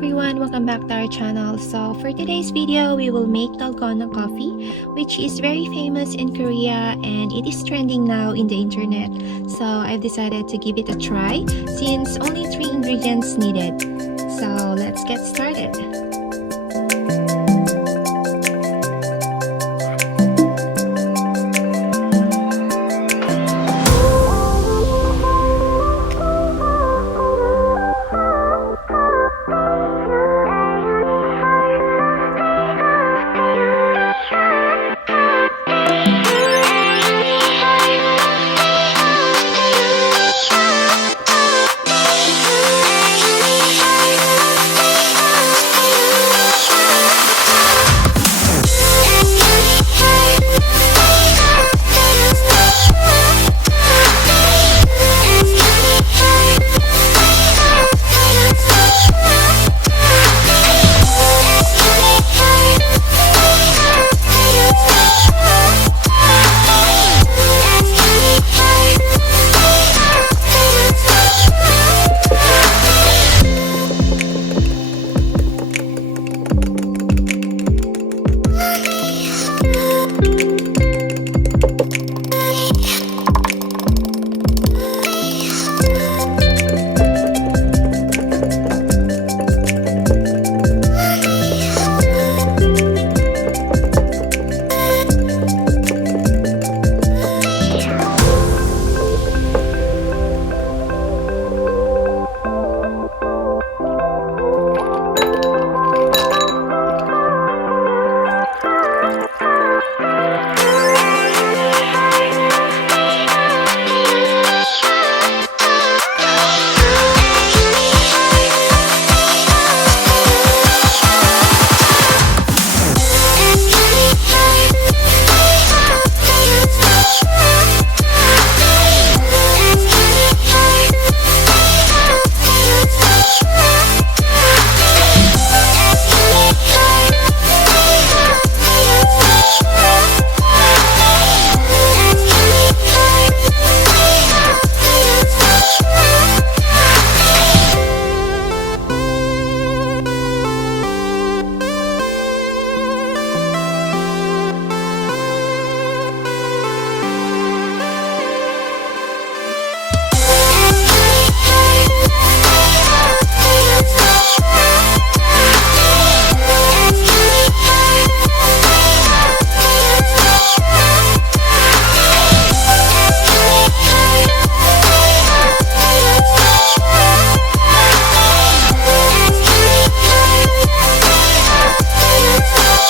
everyone, welcome back to our channel. So for today's video, we will make Dalgona Coffee, which is very famous in Korea and it is trending now in the internet. So I've decided to give it a try since only 3 ingredients needed. So let's get started.